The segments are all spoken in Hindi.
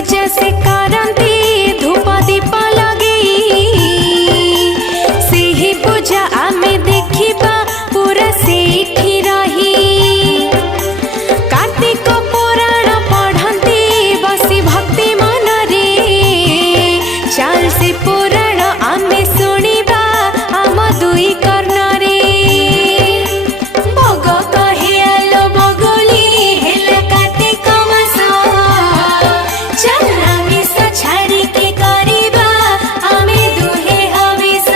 पूजा से करती धूप दीप लगे से ही पूजा आमे देखिबा पूरा सेठी रही कार्तिक पुराण पढ़ती बसी भक्ति मन रे चाल से पुराण आमे शुणिबा आम दुई कर्ण रे भोग कहे आलो बगुली हेला कार्तिक मास चल आमिष छाड़ी के करिबा आमे दुहे हविष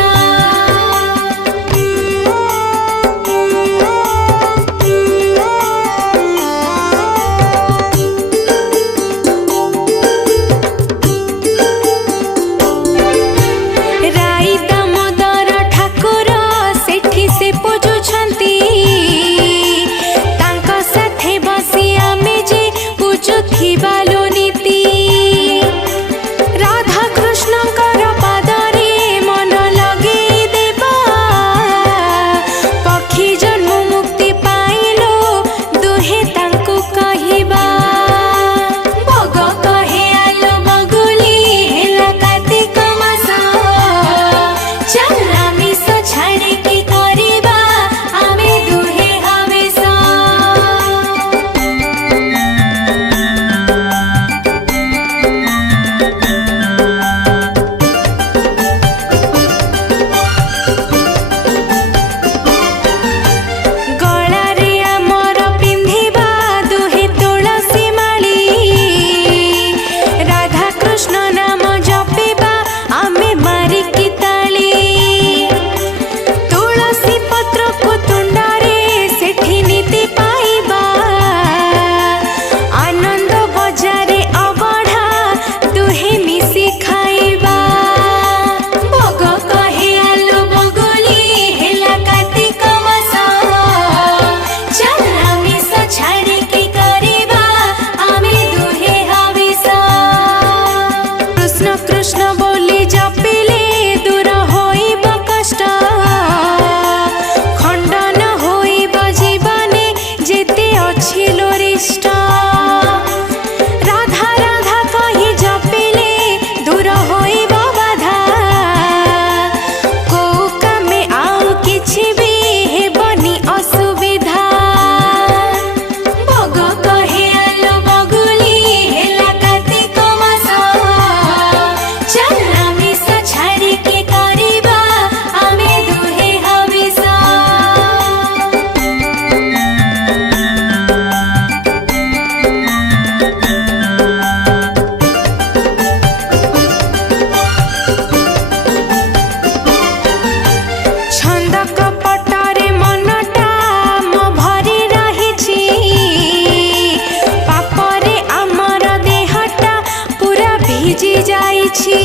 राई दामोदर ठाकुर सेठी से पूजुछंती तांका साथे बसी आमे जे पूजुथिबा नीति राधा कृष्णकर पादरे मन लगे देबा पक्षी जन्म मुक्ति पाइलो दुहे तांकु कहिबा भोग कहे आलो बगुली हेला कार्तिक मास चल आमिष छाड़ी के करिबा आमे दुहे हविष गलारे आमर पिंधिबा दुहे तुलसी माली राधा कृष्ण नाम जपिबा आमे मारिकी ताली तुलसी पत्र को तुंडारे सेठी नीति पाइबा आनंद बजारे अबढ़ा दुहे मिसी खाइबा भोग कहे आलो बगुली हेला कार्तिक मास चल आमिष छाड़ी के करिबा आमे दुहे हविष कृष्ण कृष्ण बोली जपिले दूर होइब कष्ट खंडन होइब जीवने जेते अछि लोरिष्ट राधा राधा कहि जपिले दूर होइब बाधा को कामे आउ किछि भी हेबनी असुविधा भोग कहे आलो बगुली हेला कार्तिक मास चल आमिष छाड़ी के करिबा आमे दुहे हविष छंद कपटरे मनटा मो भरी रहिछि पापरे आमर देहटा पूरा भिजी जाइछि।